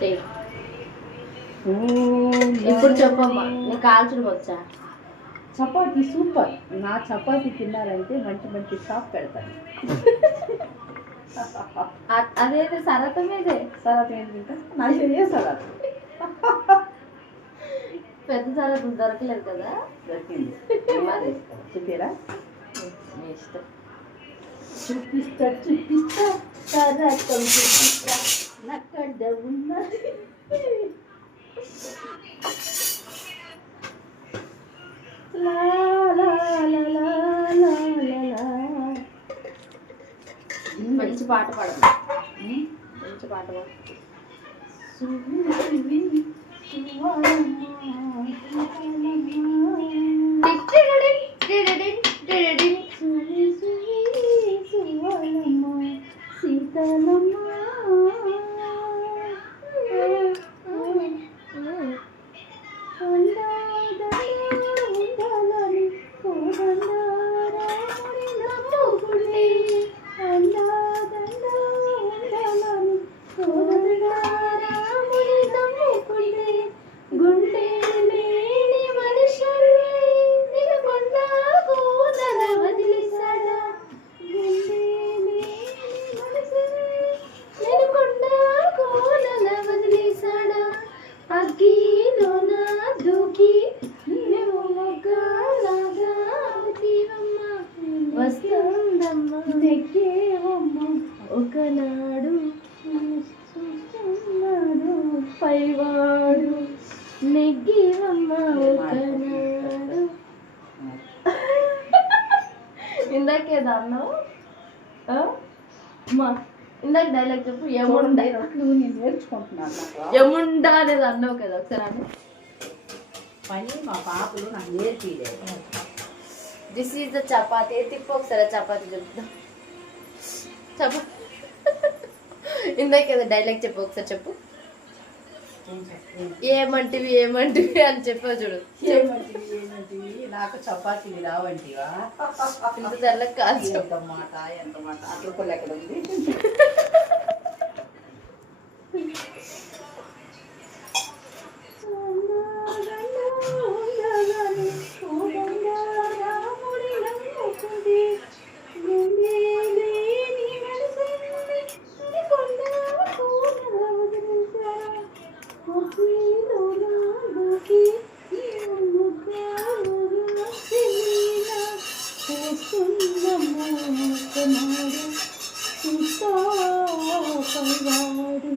చెయ్యి. ఇప్పుడు చెప్పమ్మా, నీకు కాల్చడం వచ్చా? చపాతీ సూపర్. నా చపాతీ తిన్నారంటే మంచి మంచి షాప్ పెడతాను. అదేది సరతమేదే. సలాత్ ఏం తింటా? నాకు ఏ సలాత్ పెద్ద సరతం దొరకలేదు కదా? దొరికింది. చూపిరా? మీ ఇష్టం. చూపిస్తా చూపిస్తా సరతం చూపిస్తా నక్కడ ఉన్నది. మంచి పాట పాడదు. మంచి పాట పాడు. ఒకనాడు చూస్తున్నాడు పైవాడు నెగ్గివమ్మ ఒకనాడు. ఇందాకేదా అన్నావు? అమ్మా ఇందాక డైలాగ్ చెప్పు. ఏముండ నేర్చుకుంటున్నాను. ఏముండా అనేది అన్నావు కదా, ఒకసారి అని. పని మా పాపలు నాకు నేర్పిలేదు. This is the chapati. తిప్పు ఒకసారి చపాతీ చెప్తా. చెప్పు. ఇందాక డైలాగ్ చెప్పు ఒకసారి చెప్పు. ఏమంటివి ఏమంటివి అని చెప్పావు చూడు. ఏమంటివి నాకు చపాతీలు రావంటివా? ఇంత తెల్లకి కాదు. ఎంత మాట అట్లా ఎక్కడ ఉంది?